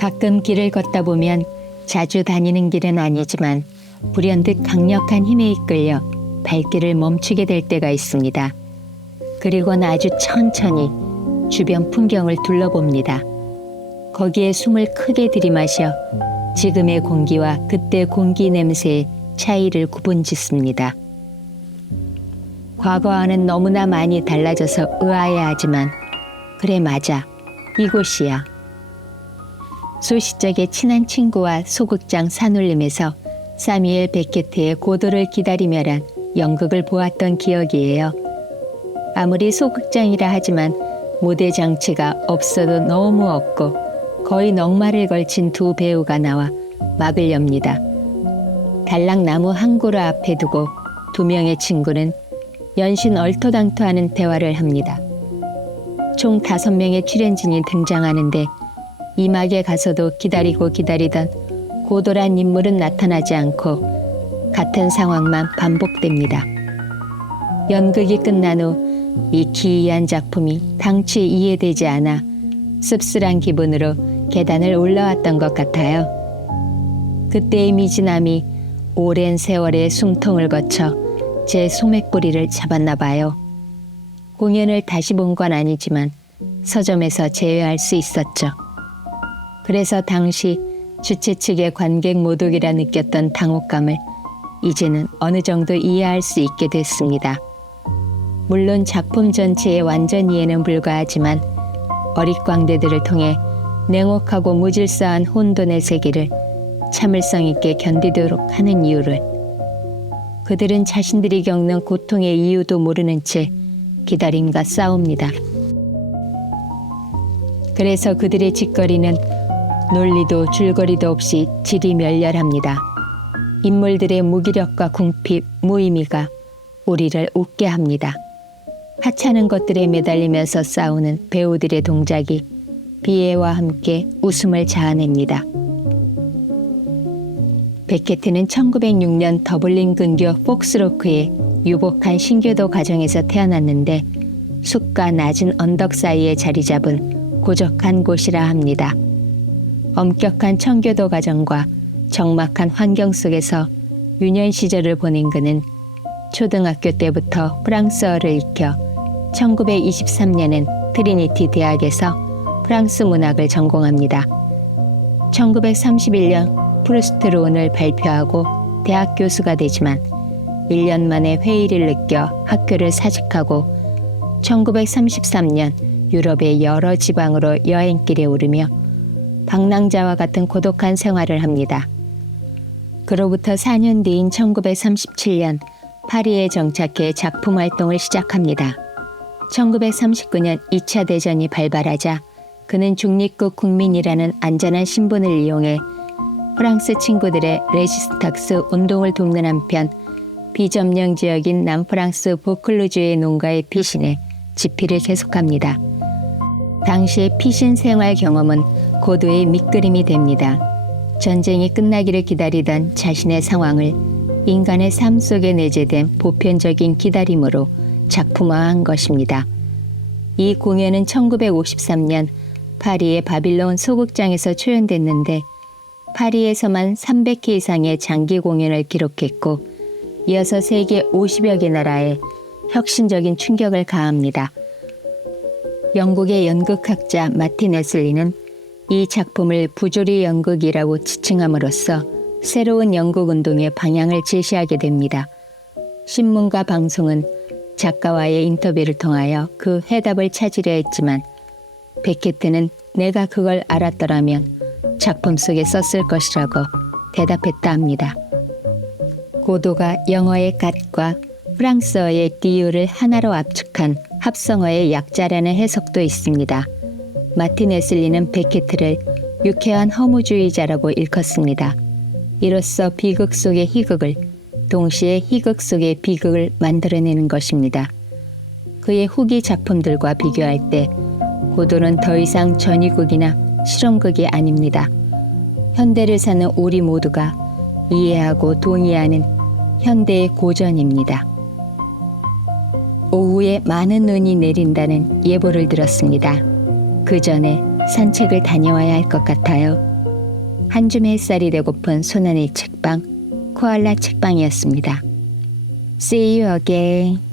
가끔 길을 걷다 보면 자주 다니는 길은 아니지만 불현듯 강력한 힘에 이끌려 발길을 멈추게 될 때가 있습니다. 그리곤 아주 천천히 주변 풍경을 둘러봅니다. 거기에 숨을 크게 들이마셔 지금의 공기와 그때 공기 냄새의 차이를 구분짓습니다. 과거와는 너무나 많이 달라져서 의아해하지만 그래 맞아 이곳이야. 소시적에 친한 친구와 소극장 산울림에서 사미엘 베케트의 고도를 기다리며란 연극을 보았던 기억이에요. 아무리 소극장이라 하지만 무대 장치가 없어도 너무 없고 거의 넉마를 걸친 두 배우가 나와 막을 엽니다. 달랑나무 한 그루 앞에 두고 두 명의 친구는 연신 얼토당토하는 대화를 합니다. 총 다섯 명의 출연진이 등장하는데 이막에 가서도 기다리고 기다리던 고도란 인물은 나타나지 않고 같은 상황만 반복됩니다. 연극이 끝난 후 이 기이한 작품이 당최 이해되지 않아 씁쓸한 기분으로 계단을 올라왔던 것 같아요. 그때의 미진함이 오랜 세월의 숨통을 거쳐 제 소맥뿌리를 잡았나 봐요. 공연을 다시 본 건 아니지만 서점에서 제외할 수 있었죠. 그래서 당시 주최 측의 관객 모독이라 느꼈던 당혹감을 이제는 어느 정도 이해할 수 있게 됐습니다. 물론 작품 전체의 완전 이해는 불가하지만 어릿광대들을 통해 냉혹하고 무질서한 혼돈의 세계를 참을성 있게 견디도록 하는 이유를 그들은 자신들이 겪는 고통의 이유도 모르는 채 기다림과 싸웁니다. 그래서 그들의 짓거리는 논리도 줄거리도 없이 질이 멸렬합니다. 인물들의 무기력과 궁핍, 무의미가 우리를 웃게 합니다. 하찮은 것들에 매달리면서 싸우는 배우들의 동작이 비애와 함께 웃음을 자아냅니다. 베케트는 1906년 더블린 근교 폭스로크의 유복한 신교도 가정에서 태어났는데 숲과 낮은 언덕 사이에 자리 잡은 고적한 곳이라 합니다. 엄격한 청교도 가정과 적막한 환경 속에서 유년 시절을 보낸 그는 초등학교 때부터 프랑스어를 익혀 1923년엔 트리니티 대학에서 프랑스 문학을 전공합니다. 1931년 프루스트론을 발표하고 대학 교수가 되지만 1년 만에 회의를 느껴 학교를 사직하고 1933년 유럽의 여러 지방으로 여행길에 오르며 방랑자와 같은 고독한 생활을 합니다. 그로부터 4년 뒤인 1937년 파리에 정착해 작품 활동을 시작합니다. 1939년 2차 대전이 발발하자 그는 중립국 국민이라는 안전한 신분을 이용해 프랑스 친구들의 레지스탁스 운동을 돕는 한편 비점령 지역인 남프랑스 보클루주의 농가에 피신해 집필을 계속합니다. 당시의 피신 생활 경험은 고도의 밑그림이 됩니다. 전쟁이 끝나기를 기다리던 자신의 상황을 인간의 삶 속에 내재된 보편적인 기다림으로 작품화한 것입니다. 이 공연은 1953년 파리의 바빌론 소극장에서 초연됐는데 파리에서만 300회 이상의 장기 공연을 기록했고 이어서 세계 50여 개 나라에 혁신적인 충격을 가합니다. 영국의 연극학자 마틴 에슬리는 이 작품을 부조리 연극이라고 지칭함으로써 새로운 연극 운동의 방향을 제시하게 됩니다. 신문과 방송은 작가와의 인터뷰를 통하여 그 해답을 찾으려 했지만 베케트는 내가 그걸 알았더라면 작품 속에 썼을 것이라고 대답했다 합니다. 고도가 영어의 갓과 프랑스어의 디유를 하나로 압축한 합성어의 약자라는 해석도 있습니다. 마틴 에슬리는 베케트를 유쾌한 허무주의자라고 일컫습니다. 이로써 비극 속의 희극을 동시에 희극 속의 비극을 만들어내는 것입니다. 그의 후기 작품들과 비교할 때 고도는 더 이상 전위극이나 실험극이 아닙니다. 현대를 사는 우리 모두가 이해하고 동의하는 현대의 고전입니다. 오후에 많은 눈이 내린다는 예보를 들었습니다. 그 전에 산책을 다녀와야 할 것 같아요. 한줌 햇살이 되고픈 소나니 책방 코알라 책방이었습니다. See you again.